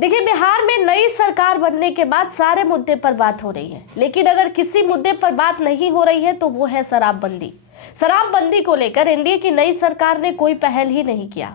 देखिए, बिहार में नई सरकार बनने के बाद सारे मुद्दे पर बात हो रही है, लेकिन अगर किसी मुद्दे पर बात नहीं हो रही है तो वो है शराबबंदी। शराबबंदी को लेकर एनडीए की नई सरकार ने कोई पहल ही नहीं किया,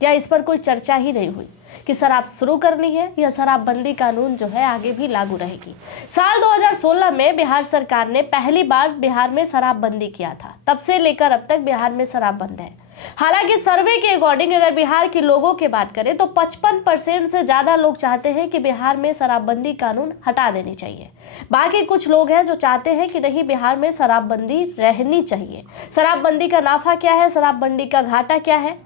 या इस पर कोई चर्चा ही नहीं हुई कि शराब शुरू करनी है या शराबबंदी कानून जो है आगे भी लागू रहेगी। साल 2016 में बिहार सरकार ने पहली बार बिहार में शराबबंदी किया था। तब से लेकर अब तक बिहार में शराब बंद है। हालांकि सर्वे के अकॉर्डिंग अगर बिहार के लोगों की बात करें तो 55% से ज्यादा लोग चाहते हैं कि बिहार में शराबबंदी कानून हटा देनी चाहिए। बाकी कुछ लोग हैं जो चाहते हैं कि नहीं, बिहार में शराबबंदी रहनी चाहिए। शराबबंदी का नाफा क्या है, शराबबंदी का घाटा क्या है,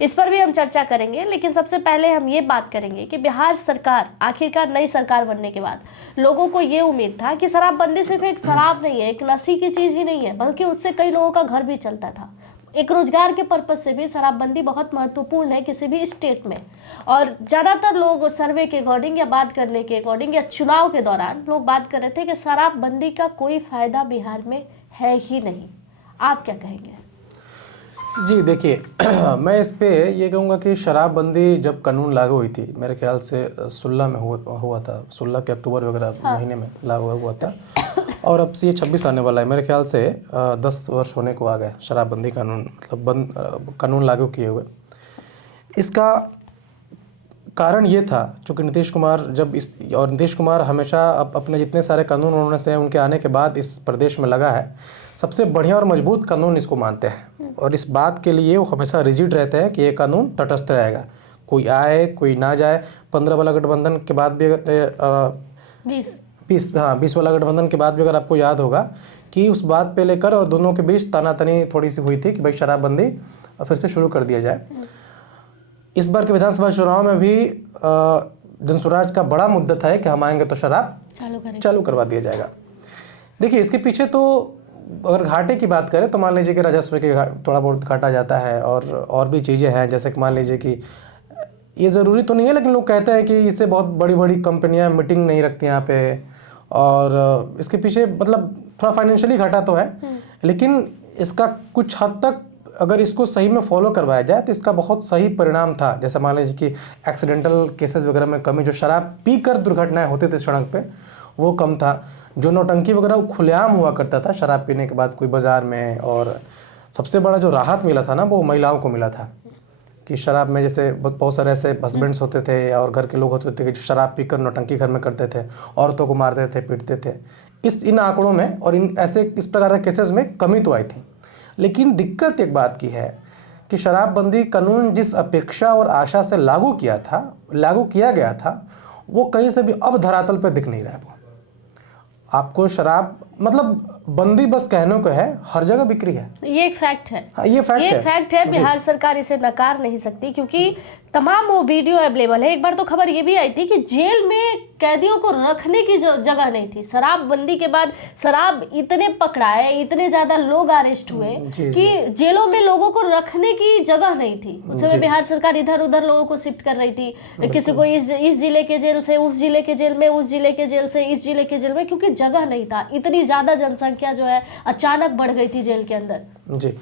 इस पर भी हम चर्चा करेंगे। लेकिन सबसे पहले हम ये बात करेंगे कि बिहार सरकार, आखिरकार नई सरकार बनने के बाद लोगों को ये उम्मीद था कि शराबबंदी सिर्फ एक शराब नहीं है, एक नशे की चीज ही नहीं है, बल्कि उससे कई लोगों का घर भी चलता था। एक रोजगार के पर्पज से भी शराबबंदी बहुत महत्वपूर्ण है किसी भी स्टेट में। और ज़्यादातर लोग सर्वे के अकॉर्डिंग या बात करने के अकॉर्डिंग या चुनाव के दौरान लोग बात कर रहे थे कि शराबबंदी का कोई फायदा बिहार में है ही नहीं। आप क्या कहेंगे? जी देखिए, मैं इस पे ये कहूँगा कि शराबबंदी जब कानून लागू हुई थी, मेरे ख्याल से 16 में हुआ था, 16 के अक्टूबर वगैरह महीने में लागू हुआ था। और अब से ये 26 आने वाला है, मेरे ख्याल से 10 वर्ष होने को आ गए शराबबंदी कानून, मतलब कानून लागू किए हुए। इसका कारण ये था, चूँकि नीतीश कुमार और नीतीश कुमार हमेशा अपने जितने सारे कानून उन्होंने से उनके आने के बाद इस प्रदेश में लगा है, सबसे बढ़िया और मजबूत कानून इसको मानते हैं। और इस बात के लिए वो हमेशा रिजिड रहते हैं कि ये कानून तटस्थ रहेगा, कोई आए कोई ना जाए। 15 वाला गठबंधन के बाद भी अगर 20 वाला गठबंधन के बाद भी अगर आपको याद होगा कि उस बात पे लेकर और दोनों के बीच तानातनी थोड़ी सी हुई थी कि भाई शराबबंदी फिर से शुरू कर दिया जाए। इस बार के विधानसभा चुनाव में भी जनसुराज का बड़ा मुद्दा था कि हम आएंगे तो शराब चालू करवा दिया जाएगा। देखिए, इसके पीछे तो अगर घाटे की बात करें तो मान लीजिए कि राजस्व के थोड़ा बहुत घाटा जाता है, और भी चीज़ें हैं, जैसे कि मान लीजिए कि ये ज़रूरी तो नहीं है, लेकिन लोग कहते हैं कि इससे बहुत बड़ी बड़ी कंपनियां मीटिंग नहीं रखती यहाँ पे, और इसके पीछे मतलब थोड़ा फाइनेंशियली घाटा तो है। लेकिन इसका कुछ हद तक अगर इसको सही में फॉलो करवाया जाए तो इसका बहुत सही परिणाम था। जैसे मान लीजिए कि एक्सीडेंटल केसेस वगैरह में कमी, जो शराब पीकर दुर्घटनाएं होते थे सड़क पे, वो कम था। जो नौटंकी वगैरह वो खुलेआम हुआ करता था शराब पीने के बाद कोई बाज़ार में, और सबसे बड़ा जो राहत मिला था ना, वो महिलाओं को मिला था कि शराब में जैसे बहुत सारे ऐसे हस्बैंड्स होते थे और घर के लोग होते थे कि शराब पीकर नौटंकी घर में करते थे, औरतों को मारते थे, पीटते थे। इन आंकड़ों में और इस प्रकार के केसेस में कमी तो आई थी। लेकिन दिक्कत एक बात की है कि शराबबंदी कानून जिस अपेक्षा और आशा से लागू किया गया था, वो कहीं से भी अब धरातल पर दिख नहीं रहा है। वो आपको शराब मतलब बंदी बस कहने को है, हर जगह बिक्री है। ये एक फैक्ट है। हाँ, ये फैक्ट है। बिहार सरकार इसे नकार नहीं सकती, क्योंकि तमाम वो वीडियो अवेलेबल है। एक बार तो खबर ये भी आई थी कि जेल में कैदियों को रखने की जगह नहीं थी। शराबबंदी के बाद शराब इतने पकड़ाए, इतने ज्यादा लोग अरेस्ट हुए कि जेलों में लोगों को रखने की जगह नहीं थी। उस समय बिहार सरकार इधर उधर लोगों को शिफ्ट कर रही थी, किसी को इस जिले के जेल से उस जिले के जेल में, उस जिले के जेल से इस जिले के जेल में, क्योंकि जगह नहीं था। इतनी ज्यादा जनसंख्या जो है अचानक बढ़ गई थी जेल के अंदर। जी,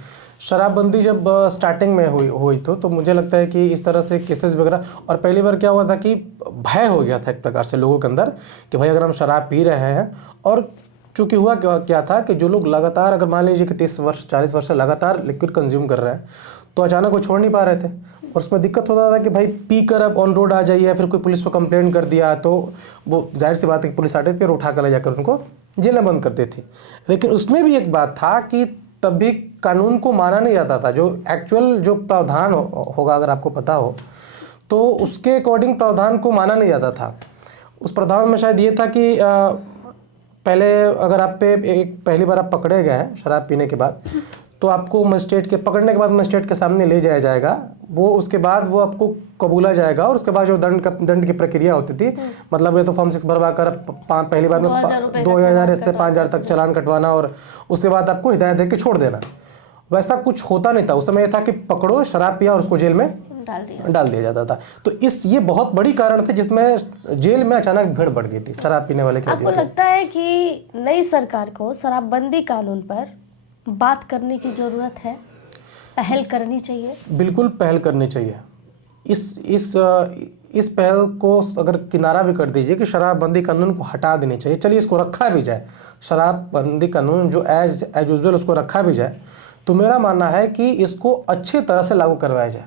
शराबबंदी जब स्टार्टिंग में हुई तो मुझे लगता है कि इस तरह से केसेस वगैरह, और पहली बार क्या हुआ था कि भय हो गया था एक प्रकार से लोगों के अंदर कि भाई अगर हम शराब पी रहे हैं, और चूंकि हुआ क्या था कि जो लोग लगातार, अगर मान लीजिए कि 30 वर्ष 40 वर्ष से लगातार लिक्विड कंज्यूम कर रहे हैं, तो अचानक वो छोड़ नहीं पा रहे थे। और उसमें दिक्कत होता था कि भाई पी कर अब ऑन रोड आ जाइए, फिर कोई पुलिस को कंप्लेंट कर दिया तो वो जाहिर सी बात है कि पुलिस आती थी और उठा कर ले जाकर उनको जेल में बंद करती थी। लेकिन उसमें भी एक बात था कि तब भी कानून को माना नहीं जाता था। जो एक्चुअल जो प्रावधान होगा, अगर आपको पता हो तो उसके अकॉर्डिंग प्रावधान को माना नहीं जाता था। उस प्रावधान में शायद ये था कि पहले अगर आप पे पहली बार आप पकड़े गए हैं शराब पीने के बाद, तो आपको मजिस्ट्रेट के पकड़ने के बाद मजिस्ट्रेट के सामने ले जाया जाएगा, वो उसके बाद वो आपको कबूला जाएगा, और उसके बाद जो दंड की प्रक्रिया होती थी, मतलब ये तो फॉर्म 6 भरवा कर पहली बार में 2000 से 5000 तक चालान कटवाना, और उसके बाद आपको हिदायत दे के छोड़ देना। वैसा कुछ होता नहीं था उस समय। ये था कि पकड़ो, शराब पिया और उसको जेल में डाल दिया जाता था। तो ये बहुत बड़ी कारण थे जिसमें जेल में अचानक भीड़ बढ़ गई थी शराब पीने वाले। आपको लगता है कि नई सरकार को शराबबंदी कानून पर बात करने की जरूरत है, पहल करनी चाहिए? बिल्कुल पहल करनी चाहिए। इस पहल को अगर किनारा भी कर दीजिए कि शराबबंदी कानून को हटा देनी चाहिए, चलिए इसको रखा भी जाए, शराबबंदी कानून जो एज यूजुअल उसको रखा भी जाए, तो मेरा मानना है कि इसको अच्छी तरह से लागू करवाया जाए।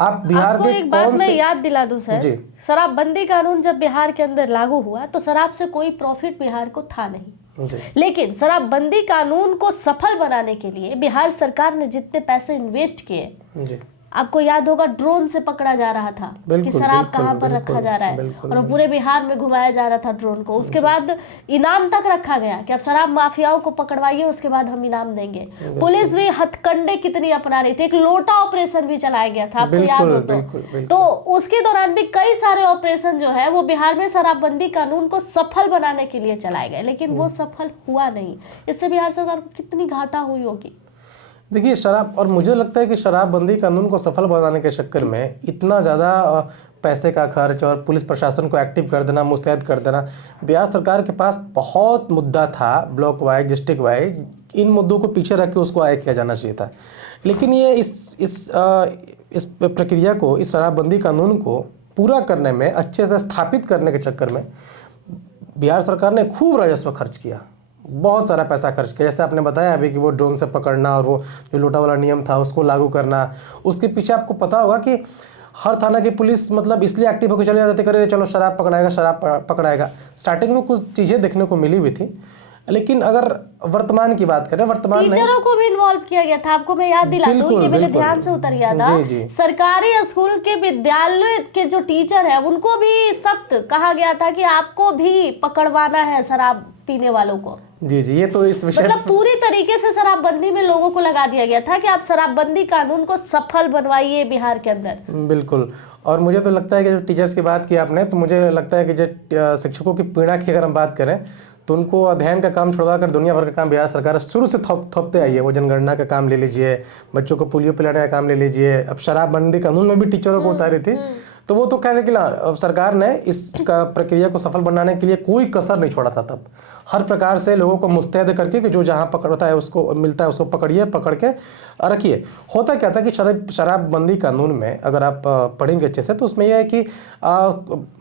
आप बिहार आपको के एक बात कौन मैं से याद दिला दूं सर, जी शराबबंदी कानून जब बिहार के अंदर लागू हुआ तो शराब से कोई प्रॉफिट बिहार को था नहीं, जी लेकिन शराबबंदी कानून को सफल बनाने के लिए बिहार सरकार ने जितने पैसे इन्वेस्ट किए, जी आपको याद होगा ड्रोन से पकड़ा जा रहा था कि बिल्कुल, शराब बिल्कुल, कहाँ पर बिल्कुल, रखा जा रहा है, बिल्कुल, और पूरे बिहार में घुमाया जा रहा था ड्रोन को। उसके बाद इनाम तक रखा गया कि अब शराब माफियाओं को पकड़वाइए, उसके बाद हम इनाम देंगे। पुलिस भी हथकंडे कितनी अपना रही थी, एक लोटा ऑपरेशन भी चलाया गया था, आपको याद हो तो उसके दौरान भी कई सारे ऑपरेशन जो है वो बिहार में शराबबंदी कानून को सफल बनाने के लिए चलाए गए, लेकिन वो सफल हुआ नहीं। इससे बिहार सरकार को कितनी घाटा हुई होगी। देखिए शराब, और मुझे लगता है कि शराबबंदी कानून को सफल बनाने के चक्कर में इतना ज़्यादा पैसे का खर्च और पुलिस प्रशासन को एक्टिव कर देना, मुस्तैद कर देना, बिहार सरकार के पास बहुत मुद्दा था, ब्लॉक वाइज, डिस्ट्रिक्ट वाइज, इन मुद्दों को पीछे रख के उसको आगे किया जाना चाहिए था। लेकिन ये इस प्रक्रिया को, इस शराबबंदी कानून को पूरा करने में, अच्छे से स्थापित करने के चक्कर में बिहार सरकार ने खूब राजस्व खर्च किया, बहुत सारा पैसा खर्च किया। जैसे आपने बताया अभी कि वो ड्रोन से पकड़ना और वो जो लोटा वाला नियम था उसको लागू करना, उसके पीछे आपको पता होगा कि हर थाना की पुलिस मतलब इसलिए एक्टिव होकर चले जाते, करे चलो शराब पकड़ाएगा, शराब पकड़ाएगा। स्टार्टिंग में कुछ चीज़ें देखने को मिली हुई थी, लेकिन अगर वर्तमान की बात करें, वर्तमान में टीचरों को भी इन्वॉल्व किया गया था। आपको मैं याद दिला दूं, ये मेरे ध्यान से उतर गया था। जी, जी। सरकारी स्कूल के विद्यालय के जो टीचर है उनको भी सख्त कहा गया था कि आपको भी पकड़वाना है शराब पीने वालों को। जी जी, ये तो इस विषय मतलब पूरी तरीके से शराबबंदी में लोगों को लगा दिया गया था कि आप शराबबंदी कानून को सफल बनवाइए बिहार के अंदर। बिल्कुल। और मुझे तो लगता है कि जो टीचर्स की बात की आपने, तो मुझे लगता है कि जो शिक्षकों की पीड़ा की अगर हम बात करें तो उनको अध्ययन का काम छोड़वाकर दुनिया भर का काम बिहार सरकार शुरू से थोपते आई है। वो जनगणना का काम ले लीजिए, बच्चों को पोलियो पिलाने का काम ले लीजिए, अब शराबबंदी कानून में भी टीचरों को उतारी थी। तो वो तो कहने के लिए सरकार ने इस प्रक्रिया को सफल बनाने के लिए कोई कसर नहीं छोड़ा था। तब हर प्रकार से लोगों को मुस्तैद करके कि जो जहाँ पकड़ता है उसको मिलता है उसको पकड़िए, पकड़ के रखिए। होता क्या था कि शराबबंदी कानून में अगर आप पढ़ेंगे अच्छे से तो उसमें यह है कि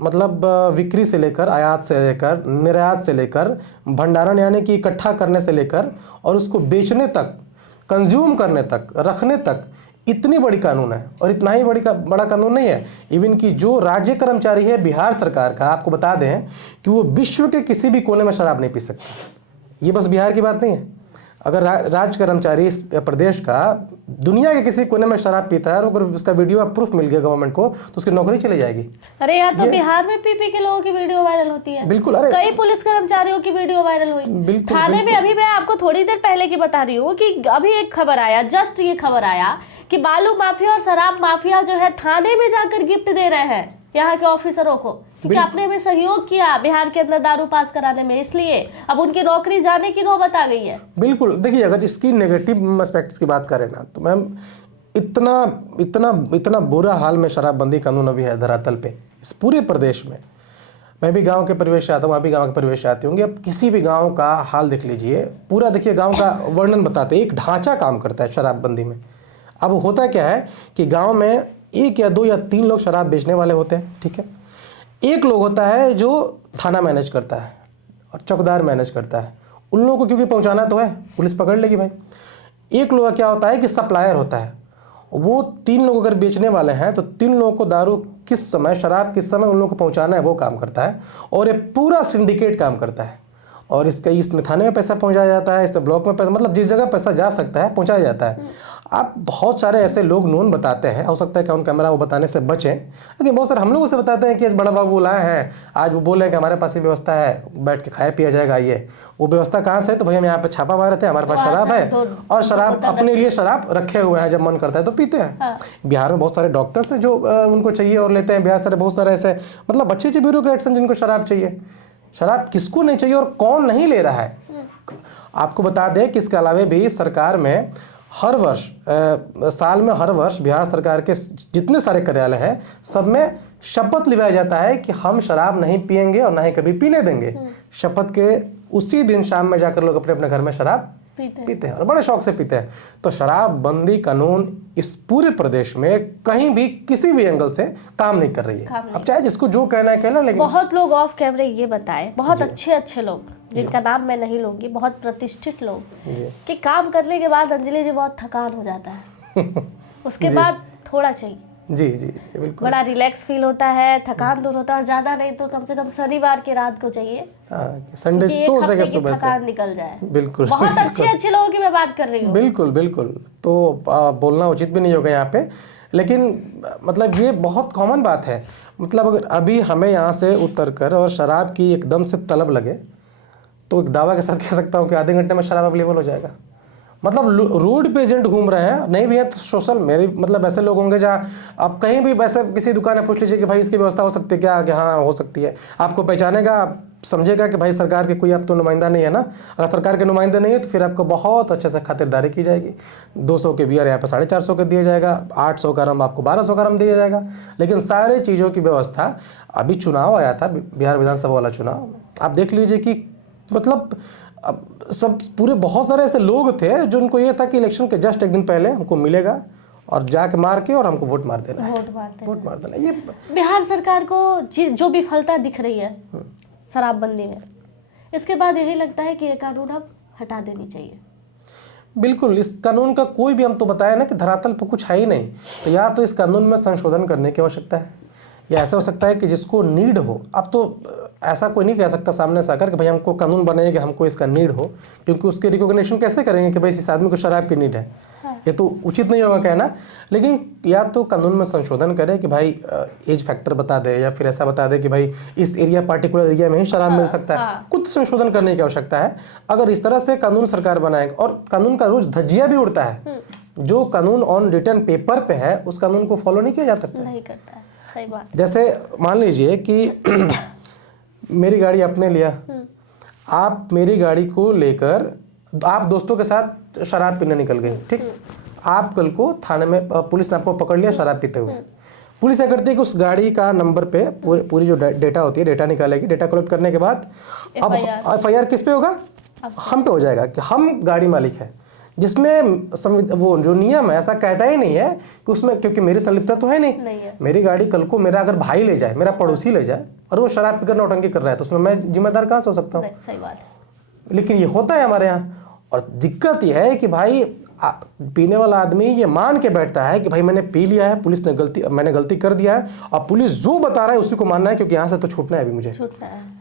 मतलब बिक्री से लेकर, आयात से लेकर, निर्यात से लेकर, भंडारण यानी कि इकट्ठा करने से लेकर और उसको बेचने तक, कंज्यूम करने तक, रखने तक, इतनी बड़ी कानून है। और इतना ही बड़ा कानून नहीं है, इवन कि जो राज्य कर्मचारी है बिहार सरकार का, आपको बता दें कि वो विश्व के किसी भी कोने में शराब नहीं पी सकते। ये बस बिहार की बात नहीं है। अगर राज्य कर्मचारी इस प्रदेश का दुनिया के किसी कोने में शराब पीता है और अगर उसका वीडियो प्रूफ मिल गया गवर्नमेंट को तो उसकी नौकरी चली जाएगी। अरे यार, तो बिहार में पी के लोगों की वीडियो वायरल होती है। बिल्कुल। अरे कई पुलिस कर्मचारियों की वीडियो वायरल हुई बिल्कुल, थाने में। अभी मैं आपको थोड़ी देर पहले की बता रही हूँ कि अभी एक खबर आया, जस्ट ये खबर आया कि बालू माफिया और शराब माफिया जो है थाने में जाकर गिफ्ट दे रहे हैं यहाँ के ऑफिसरों को, क्योंकि आपने हमें सहयोग किया बिहार के अंदर दारू पास कराने में, इसलिए अब उनकी नौकरी जाने की नौबत आ गई है। बिल्कुल। देखिए, अगर इसकी नेगेटिव एस्पेक्ट्स की बात करें ना तो मैम इतना बुरा हाल में शराबबंदी कानून अभी है धरातल पे इस पूरे प्रदेश में। मैं भी गांव के परिवेश से आता हूँ, आप भी गांव के परिवेश से आते होंगे। अब किसी भी गांव का हाल देख लीजिए, पूरा देखिए गांव का वर्णन बताते, एक ढांचा काम करता है शराबबंदी में। अब होता क्या है कि गांव में 1 या 2 या 3 लोग शराब बेचने वाले होते हैं, ठीक है। एक लोग होता है जो थाना मैनेज करता है और चौकीदार मैनेज करता है। उन लोगों को क्योंकि पहुंचाना तो है, पुलिस पकड़ लेगी भाई। एक लोग क्या होता है कि सप्लायर होता है। वो 3 लोग अगर बेचने वाले हैं तो 3 लोगों को दारू किस समय, शराब किस समय उन लोगों को पहुंचाना है वो काम करता है। और ये पूरा सिंडिकेट काम करता है। और इसमें थाने में पैसा पहुंचाया जाता है, इसमें ब्लॉक में पैसा, मतलब जिस जगह पैसा जा सकता है पहुंचाया जाता है। आप बहुत सारे ऐसे लोग नोन बताते हैं, हो सकता है कि ऑन कैमरा वो बताने से बचें, लेकिन बहुत सारे हम लोगों से बताते हैं कि आज बड़ा बाबू लाए हैं, आज वो बोल रहे हैं कि हमारे पास ये व्यवस्था है, बैठ के खाया पिया जाएगा। ये वो व्यवस्था कहाँ से है? तो भैया हम यहाँ पे छापा मारे थे, हमारे पास शराब है और शराब अपने लिए शराब रखे हुए हैं, जब मन करता है तो पीते हैं। बिहार में बहुत सारे डॉक्टर्स हैं जो उनको चाहिए और लेते हैं। बिहार सारे बहुत सारे ऐसे मतलब अच्छे अच्छे ब्यूरोक्रेट्स हैं जिनको शराब चाहिए। शराब किसको नहीं चाहिए और कौन नहीं ले रहा है? आपको बता दें कि इसके अलावा भी सरकार में हर वर्ष साल में हर वर्ष बिहार सरकार के जितने सारे कार्यालय हैं सब में शपथ लिया जाता है कि हम शराब नहीं पिएंगे और ना ही कभी पीने देंगे। शपथ के उसी दिन शाम में जाकर लोग अपने अपने घर में शराब पीते हैं और बड़े शौक से पीते हैं। तो शराबबंदी कानून इस पूरे प्रदेश में कहीं भी किसी भी एंगल से काम नहीं कर रही है। अब चाहे जिसको जो कहना है कहना, लेकिन बहुत लोग ऑफ कैमरे ये बताए, बहुत अच्छे लोग जिनका नाम मैं नहीं लूंगी, बहुत प्रतिष्ठित लोग, कि काम करने के बाद अंजलि जी बहुत थकान हो जाता है उसके बाद थोड़ा चाहिए। जी जी जी बिल्कुल, बड़ा रिलैक्स फील होता है, थकान दूर होता है, और ज्यादा नहीं तो कम से कम शनिवार की रात को चाहिए, संडे सो सके सुबह से थकान निकल जाए। बिल्कुल, बहुत अच्छे लोगों की मैं बात कर रही हूँ। बिल्कुल बिल्कुल। तो बोलना उचित भी नहीं होगा यहाँ पे, लेकिन मतलब ये बहुत कॉमन बात है। मतलब अगर अभी हमें यहाँ से उतर कर और शराब की एकदम से तलब लगे तो एक दावा के साथ कह सकता हूँ कि आधे घंटे में शराब अवेलेबल हो जाएगा। मतलब रोड पे एजेंट घूम रहे हैं, नहीं भी है तो सोशल, मेरे मतलब ऐसे लोग होंगे जहाँ आप कहीं भी वैसे किसी दुकान में पूछ लीजिए कि भाई इसकी व्यवस्था हो सकती है क्या, कि हाँ हो सकती है, आपको पहचानेगा, समझेगा कि भाई सरकार के कोई आप तो नुमाइंदा नहीं है ना। अगर सरकार के नुमाइंदे नहीं है तो फिर आपको बहुत अच्छे से खातिरदारी की जाएगी। 200 के बियर यहाँ पे 450 के दिया जाएगा, 800 का रम आपको 1200 का रम दिया जाएगा। लेकिन सारे चीज़ों की व्यवस्था, अभी चुनाव आया था बिहार विधानसभा वाला चुनाव, आप देख लीजिए कि मतलब अब सब पूरे बहुत सारे ऐसे लोग थे जो उनको ये था कि इलेक्शन के जस्ट एक दिन पहले हमको मिलेगा और जाके मार के और हमको वोट मार देना है, वोट मार देना। ये बिहार सरकार को जो विफलता दिख रही है शराबबंदी में, इसके बाद यही लगता है कि ये कानून अब हटा देनी चाहिए। बिल्कुल, इस कानून का कोई भी, हम तो बताया ना कि धरातल पर कुछ है ही नहीं, तो या तो इस कानून में संशोधन करने की आवश्यकता है, या ऐसा हो सकता है कि जिसको नीड हो। अब तो ऐसा कोई नहीं कह सकता सामने से आकर कि भाई हमको कानून बनाइए कि हमको इसका नीड हो, क्योंकि उसके रिकॉग्निशन कैसे करेंगे कि भाई इस आदमी को शराब की नीड है। ये तो उचित नहीं होगा कहना। लेकिन या तो कानून में संशोधन करे कि भाई एज फैक्टर बता दे, या फिर ऐसा बता दे कि भाई इस एरिया पार्टिकुलर एरिया में ही शराब मिल सकता है। कुछ संशोधन करने की आवश्यकता है। अगर इस तरह से कानून सरकार बनाएगा, और कानून का रोज धज्जिया भी उड़ता है, जो कानून ऑन रिटर्न पेपर पे है उस कानून को फॉलो नहीं किया जा सकता, नहीं करता है। सही बात। जैसे मान लीजिए कि मेरी गाड़ी आपने लिया, आप मेरी गाड़ी को लेकर आप दोस्तों के साथ शराब पीने निकल गए, ठीक। आप कल को थाने में पुलिस ने आपको पकड़ लिया शराब पीते हुए। पुलिस क्या करती है कि उस गाड़ी का नंबर पे पूरी जो डेटा होती है, डेटा निकालेगी। डेटा कलेक्ट करने के बाद अब FIR किस पे होगा? हम पे हो जाएगा कि हम गाड़ी मालिक है, जिसमें वो जो नियम है ऐसा कहता ही नहीं है कि उसमें, क्योंकि मेरी संलिप्तता तो है नहीं है। मेरी गाड़ी कल को मेरा अगर भाई ले जाए, मेरा पड़ोसी ले जाए और वो शराब पीकर नौटंकी कर रहा है, तो उसमें मैं जिम्मेदार कहाँ से हो सकता हूँ? सही बात है। लेकिन ये होता है हमारे यहाँ। और दिक्कत यह है कि भाई पीने वाला आदमी ये मान के बैठता है कि भाई मैंने पी लिया है, पुलिस ने मैंने गलती कर दिया है, और पुलिस जो बता रहा है उसी को मानना है, क्योंकि यहाँ से तो छूटना है अभी मुझे।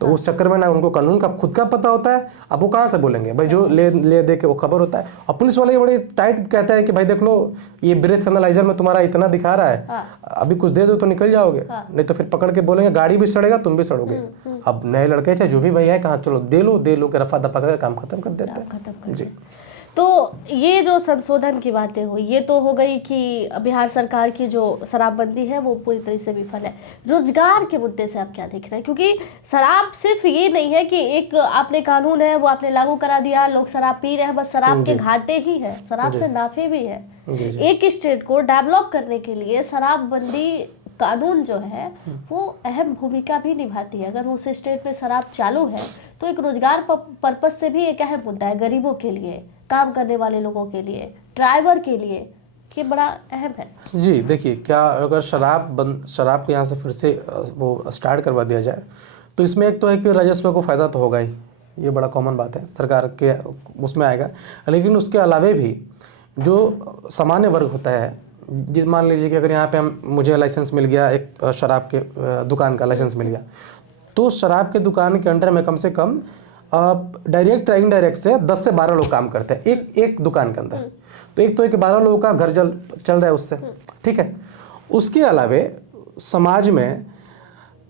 तो उस चक्कर में ना उनको कानून का खुद का पता होता है, अब वो कहाँ से बोलेंगे भाई, जो ले दे के वो खबर होता है। और पुलिस वाले बड़े टाइट कहते हैं कि भाई देख लो ये ब्रेथ एनालाइजर में तुम्हारा इतना दिखा रहा है, अभी कुछ दे दो तो निकल जाओगे, नहीं तो फिर पकड़ के बोलेंगे गाड़ी भी सड़ेगा, तुम भी सड़ोगे। अब नए लड़के चाहे जो भी भाई है, कहाँ चलो दे लो के रफा दफा कर काम खत्म कर देते हैं जी। तो ये जो संशोधन की बातें हुई, ये तो हो गई कि बिहार सरकार की जो शराबबंदी है वो पूरी तरह से विफल है। रोजगार के मुद्दे से आप क्या देख रहे हैं? क्योंकि शराब सिर्फ ये नहीं है कि एक आपने कानून है वो आपने लागू करा दिया, लोग शराब पी रहे हैं, बस शराब के घाटे ही है, शराब से नाफे भी है। एक स्टेट को डेवलप करने के लिए शराबबंदी कानून जो है वो अहम भूमिका भी निभाती है। अगर उस स्टेट में शराब चालू है तो एक रोजगार पर्पस से भी एक अहम मुद्दा है, गरीबों के लिए, काम करने वाले लोगों के लिए, ड्राइवर के लिए, ये बड़ा अहम है जी। देखिए, क्या अगर शराब के यहाँ से फिर से वो स्टार्ट करवा दिया जाए तो इसमें एक तो है कि राजस्व को फायदा तो होगा ही, ये बड़ा कॉमन बात है, सरकार के उसमें आएगा। लेकिन उसके अलावे भी जो सामान्य वर्ग होता है, जिस मान लीजिए कि अगर यहाँ पे मुझे लाइसेंस मिल गया, एक शराब के दुकान का लाइसेंस मिल गया, तो शराब के दुकान के अंडर में कम से कम डायरेक्ट या इनडायरेक्ट से 10 से 12 लोग काम करते हैं एक दुकान के अंदर। तो एक तो है कि 12 लोगों का घर चल रहा है उससे, ठीक है। उसके अलावे समाज में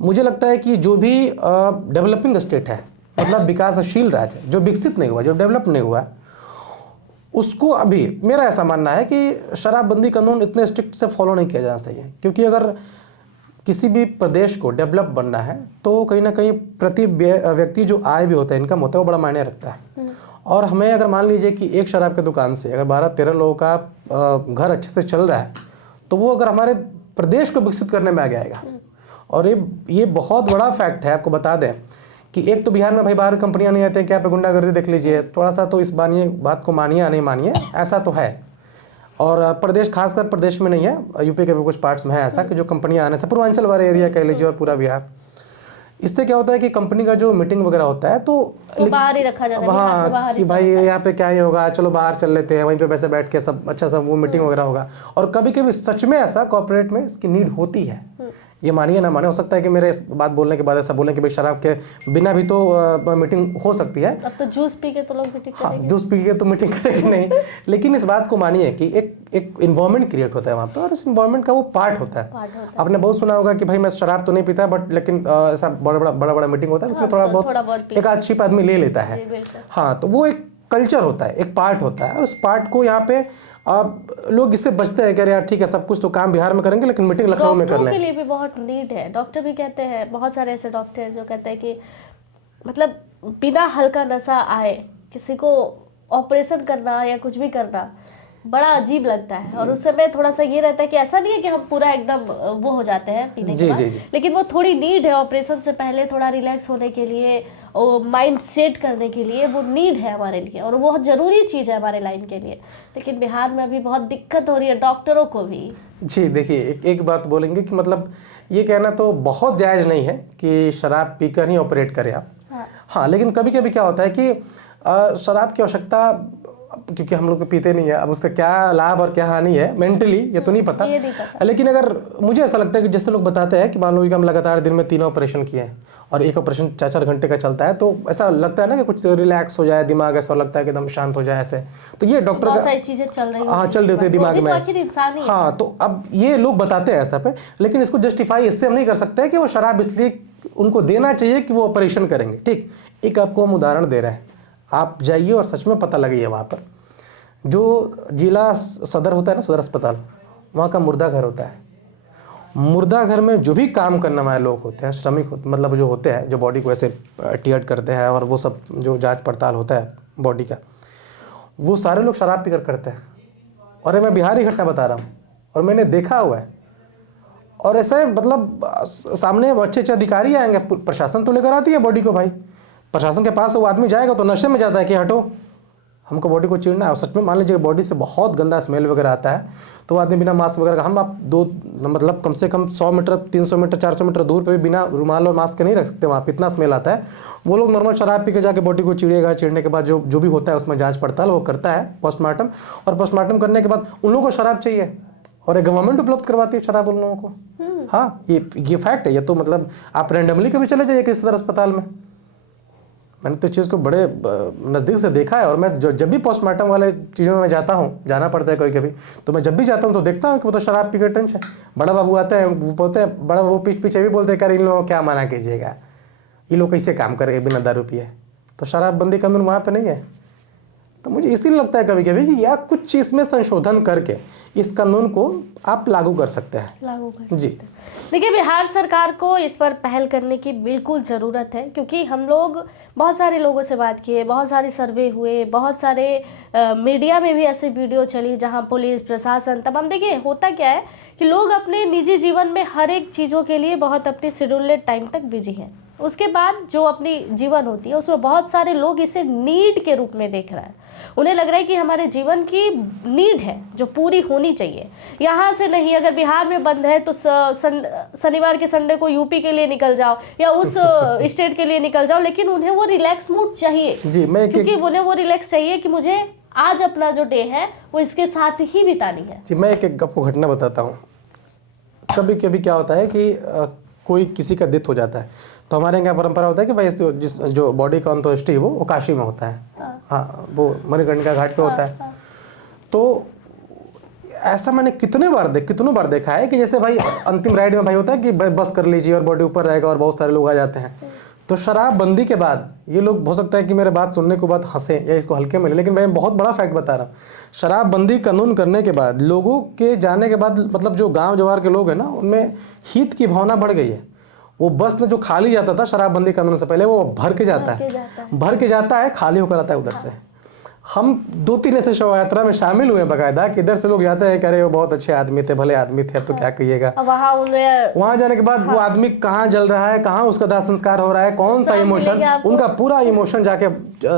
मुझे लगता है कि जो भी डेवलपिंग स्टेट है, मतलब विकासशील राज्य जो विकसित नहीं हुआ, जो डेवलप नहीं हुआ, उसको अभी मेरा ऐसा मानना है कि शराबबंदी कानून इतने स्ट्रिक्ट से फॉलो नहीं किया जाना चाहिए। क्योंकि अगर किसी भी प्रदेश को डेवलप बनना है तो कहीं ना कहीं प्रति व्यक्ति जो आय भी होता है, इनकम होता है, वो बड़ा मायने रखता है। और हमें अगर मान लीजिए कि एक शराब के दुकान से अगर 12-13 लोगों का घर अच्छे से चल रहा है, तो वो अगर हमारे प्रदेश को विकसित करने में आगे आएगा। और ये बहुत बड़ा फैक्ट है, आपको बता दें कि एक तो बिहार में भाई बाहर कंपनियां नहीं आती हैं, क्या पे गुंडागर्दी देख लीजिए, थोड़ा सा तो इस बात को मानिए या नहीं मानिए, ऐसा तो है। और प्रदेश, खासकर प्रदेश में नहीं है, यूपी के भी कुछ पार्ट्स में है ऐसा कि जो कंपनियां आने से, पूर्वांचल वाले एरिया कह लीजिए और पूरा बिहार, इससे क्या होता है कि कंपनी का जो मीटिंग वगैरह होता है तो वो बाहर ही रखा जाता है, बिहार से बाहर वहाँ ही कि भाई यहाँ पे क्या ही होगा, चलो बाहर चल लेते हैं, वहीं पे वैसे बैठ के सब अच्छा सा वो मीटिंग वगैरह होगा। और कभी कभी सच में ऐसा कॉर्पोरेट में इसकी नीड होती है, ये मानिए ना माने, हो सकता है कि मेरे इस बात बोलने के बाद ऐसा बोलें कि भाई शराब के बिना भी तो मीटिंग हो सकती है। अब तो जूस पी के तो लोग मीटिंग हाँ, करेंगे। जूस पी के तो मीटिंग करेंगे नहीं, लेकिन इस बात को मानिए कि एक इन्वायरमेंट क्रिएट होता है वहाँ पे, और इस इन्वायरमेंट का वो पार्ट होता है। आपने बहुत सुना होगा कि भाई मैं शराब तो नहीं पीता, बट लेकिन ऐसा बड़ा मीटिंग होता है, उसमें थोड़ा बहुत एक आध छिप आदमी ले लेता है। हाँ, तो वो एक कल्चर होता है, एक पार्ट होता है, और उस पार्ट को यहाँ पे लोग इससे बचते हैं कि यार ठीक है, सब कुछ तो काम बिहार में करेंगे लेकिन मीटिंग लखनऊ में कर लें। डॉक्टरों के लिए भी बहुत नीड है। डॉक्टर भी कहते हैं, बहुत सारे ऐसे डॉक्टर हैं जो कहते हैं कि मतलब बिना हल्का नशा आए किसी को ऑपरेशन करना या कुछ भी करना बड़ा अजीब लगता है। और उस समय थोड़ा सा ये रहता है कि ऐसा नहीं है कि हम पूरा एकदम वो हो जाते हैं पीने के बाद, लेकिन वो थोड़ी नीड है ऑपरेशन से पहले, थोड़ा रिलैक्स होने के लिए, और माइंड सेट करने के लिए वो नीड है हमारे लिए, और वो बहुत ज़रूरी चीज़ है हमारे लाइन के लिए। लेकिन बिहार में अभी बहुत दिक्कत हो रही है डॉक्टरों को भी। जी देखिए, एक बात बोलेंगे कि मतलब ये कहना तो बहुत जायज़ नहीं है कि शराब पीकर ही ऑपरेट करें आप। हाँ, लेकिन कभी कभी क्या होता है कि शराब की आवश्यकता, क्योंकि हम लोग तो पीते नहीं है, अब उसका क्या लाभ और क्या हानि है मेंटली ये तो नहीं पता, लेकिन अगर मुझे ऐसा लगता है कि जैसे लोग बताते हैं कि मान लो कि हम लगातार दिन में 3 ऑपरेशन किए हैं और एक ऑपरेशन 4-4 घंटे का चलता है, तो ऐसा लगता है ना कि कुछ रिलैक्स हो जाए दिमाग, ऐसा लगता है कि एकदम शांत हो जाए ऐसे। तो ये डॉक्टर का सारी चीजें चल रही, हाँ चल रही होती है दिमाग में। हाँ, तो अब ये लोग बताते हैं ऐसा पे, लेकिन इसको जस्टिफाई इससे हम नहीं कर सकते कि वो शराब इसलिए उनको देना चाहिए कि वो ऑपरेशन करेंगे। ठीक, एक आपको हम उदाहरण दे रहे हैं, आप जाइए और सच में पता लगाइए, वहाँ पर जो जिला सदर होता है ना, सदर अस्पताल, वहाँ का मुर्दा घर होता है। मुर्दा घर में जो भी काम करने वाले लोग होते हैं, श्रमिक होते, मतलब जो होते हैं, जो बॉडी को ऐसे टियर्ड करते हैं और वो सब जो जांच पड़ताल होता है बॉडी का, वो सारे लोग शराब पीकर करते हैं। और मैं बिहारी घटना बता रहा हूँ और मैंने देखा हुआ है। और ऐसे मतलब सामने अच्छे अधिकारी आएंगे, प्रशासन तो लेकर आती है बॉडी को, भाई प्रशासन के पास वो आदमी जाएगा तो नशे में जाता है कि हटो हमको बॉडी को चीरना है। और सच में मान लीजिए बॉडी से बहुत गंदा स्मेल वगैरह आता है, तो आदमी बिना मास्क वगैरह का, हम आप मतलब कम से कम 100 मीटर 300 मीटर 400 मीटर दूर पे भी बिना रुमाल और मास्क के नहीं रख सकते, वहाँ पे इतना स्मेल आता है। वो लोग नॉर्मल शराब पी के जाके बॉडी को चीड़ेगा, चीड़ने के बाद जो भी होता है उसमें जाँच पड़ताल वो करता है, पोस्टमार्टम, और पोस्टमार्टम करने के बाद उन लोगों को शराब चाहिए और एक गवर्नमेंट उपलब्ध करवाती है शराब उन लोगों को। हाँ, ये फैक्ट है। ये तो मतलब आप रैंडमली कभी चले जाइए किसी सदर अस्पताल में, मैंने तो चीज़ को बड़े नज़दीक से देखा है। और मैं जब भी पोस्टमार्टम वाले चीज़ों में जाता हूँ, जाना पड़ता है कभी कभी, तो मैं जब भी जाता हूँ तो देखता हूँ कि वो तो शराब पी के टंच है। बड़ा बाबू आते हैं, वो बोलते हैं, बड़ा बाबू पीछे भी बोलते हैं कि इन लोगों को क्या मना कीजिएगा, ये लोग कैसे काम करेंगे बिना दारू पिए। तो शराबबंदी कानून वहाँ पर नहीं है। तो मुझे इसीलिए लगता है कभी कभी कि या कुछ चीज़ में संशोधन करके इस कानून को आप लागू कर सकते हैं। जी देखिए, बिहार सरकार को इस पर पहल करने की बिल्कुल ज़रूरत है, क्योंकि हम लोग बहुत सारे लोगों से बात किए, बहुत सारे सर्वे हुए, बहुत सारे मीडिया में भी ऐसे वीडियो चली जहां पुलिस प्रशासन तमाम, देखिए होता क्या है कि लोग अपने निजी जीवन में हर एक चीज़ों के लिए बहुत अपने शेड्यूल्ड टाइम तक बिजी हैं। उसके बाद जो अपनी जीवन होती है उसमें बहुत सारे लोग इसे नीड के रूप में देख रहा है। उन्हें लग रहा है कि हमारे जीवन की नीड है जो पूरी होनी चाहिए, यहाँ से नहीं। अगर बिहार में बंद है तो शनिवार के संडे को यूपी के लिए निकल जाओ या उस स्टेट के लिए निकल जाओ, लेकिन उन्हें वो रिलैक्स मूड चाहिए। क्योंकि उन्हें वो रिलैक्स चाहिए कि मुझे आज अपना जो डे है वो इसके साथ ही बितानी है। जी, मैं एक आपको घटना बताता हूँ। कभी कभी क्या होता है कि कोई किसी का डेथ हो जाता है, तो हमारे यहाँ परंपरा होता है कि भाई जो बॉडी का अंत्येष्टि है वो काशी में होता है। हाँ, वो मणिकर्णिका घाट पे होता है। तो ऐसा मैंने कितनों बार देखा है कि जैसे भाई अंतिम राइड में भाई होता है कि बस कर लीजिए और बॉडी ऊपर रहेगा और बहुत सारे लोग आ जाते हैं। तो शराबबंदी के बाद ये लोग, हो सकता है कि मेरे बात सुनने के बाद हंसे या इसको हल्के में ले, लेकिन मैं बहुत बड़ा फैक्ट बता रहा हूँ। शराबबंदी कानून करने के बाद, लोगों के जाने के बाद, मतलब जो गांव जवार के लोग हैं ना, उनमें हित की भावना बढ़ गई है। वो बस में जो खाली जाता था शराबबंदी कानून से पहले, वो भर के जाता है, खाली होकर आता है उधर से। हम 2-3 ऐसे शव यात्रा में शामिल हुए बाकायदा कि इधर से लोग जाते हैं, कह रहे वो बहुत अच्छे आदमी थे, भले आदमी थे, अब तो क्या कहिएगा। वहाँ उन्हें वहां जाने के बाद वो आदमी कहाँ जल रहा है, कहाँ उसका दाह संस्कार हो रहा है, कौन सा सब इमोशन, मिलेगा आपको। उनका पूरा इमोशन जाके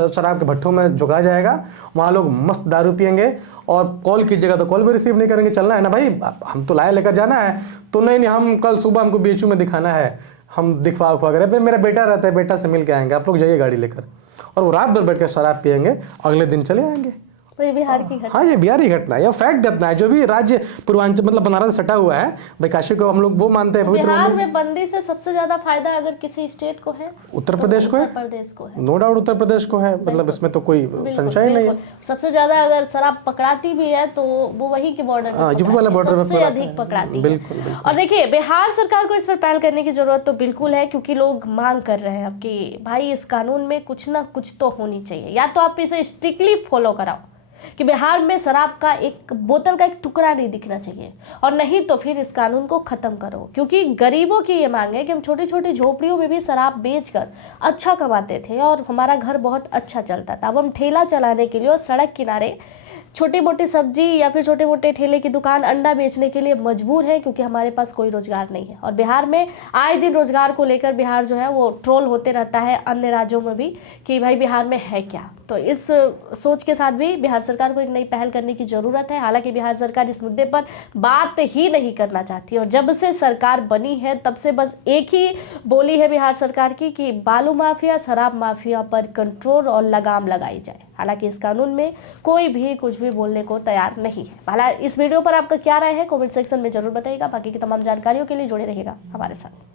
शराब के भट्ठों में झुका जाएगा। वहां लोग मस्त दारू पियेंगे और कॉल कीजिएगा तो कॉल भी रिसीव नहीं करेंगे। चलना है ना भाई, हम तो लाए लेकर जाना है, तो नहीं हम कल सुबह हमको बीएचयू में दिखाना है, हम दिखवा उखवा करें, मेरा बेटा रहता है, बेटा से मिल के आएंगे, आप लोग जाइए गाड़ी लेकर। और वो रात भर बैठ कर शराब पियेंगे, अगले दिन चले आएंगे। तो ये बिहार की घटना। हाँ, ये बिहारी घटना है, ये फैक्ट घटना है। जो भी राज्य पूर्वांचल मतलब बनारस सटा हुआ है भाई, काशी को हम लोग वो मानते हैं पवित्र। बिहार में बंदी से सबसे ज्यादा फायदा अगर किसी स्टेट को है, उत्तर प्रदेश को है, उत्तर प्रदेश को है। नो डाउट उत्तर प्रदेश को है, मतलब इसमें तो कोई संशय नहीं है। बिल्कुल। सबसे ज्यादा अगर शराब पकड़ाती भी है तो वो वही के बॉर्डर में यूपी वाला बॉर्डर में सबसे अधिक पकड़ाती है। बिल्कुल बिल्कुल। और देखिए, बिहार सरकार को इस पर पहल करने की जरूरत तो बिल्कुल है, क्योंकि लोग मांग कर रहे हैं अब कि भाई इस कानून में कुछ ना कुछ तो होनी चाहिए। या तो आप इसे स्ट्रिक्टली फॉलो कराओ कि बिहार में शराब का एक बोतल का एक टुकड़ा नहीं दिखना चाहिए, और नहीं तो फिर इस कानून को खत्म करो। क्योंकि गरीबों की ये मांग है कि हम छोटी छोटी झोपड़ियों में भी शराब बेचकर अच्छा कमाते थे और हमारा घर बहुत अच्छा चलता था। अब हम ठेला चलाने के लिए और सड़क किनारे छोटी मोटी सब्जी या फिर छोटे मोटे ठेले की दुकान, अंडा बेचने के लिए मजबूर है, क्योंकि हमारे पास कोई रोजगार नहीं है। और बिहार में आए दिन रोजगार को लेकर बिहार जो है वो ट्रोल होते रहता है अन्य राज्यों में भी कि भाई बिहार में है क्या। तो इस सोच के साथ भी बिहार सरकार को एक नई पहल करने की जरूरत है। हालांकि बिहार सरकार इस मुद्दे पर बात ही नहीं करना चाहती, और जब से सरकार बनी है तब से बस एक ही बोली है बिहार सरकार की कि बालू माफिया, शराब माफिया पर कंट्रोल और लगाम लगाई जाए। हालांकि इस कानून में कोई भी कुछ भी बोलने को तैयार नहीं है। हालांकि इस वीडियो पर आपका क्या राय है कमेंट सेक्शन में जरूर बताइएगा। बाकी की तमाम जानकारियों के लिए जुड़े रहिएगा हमारे साथ।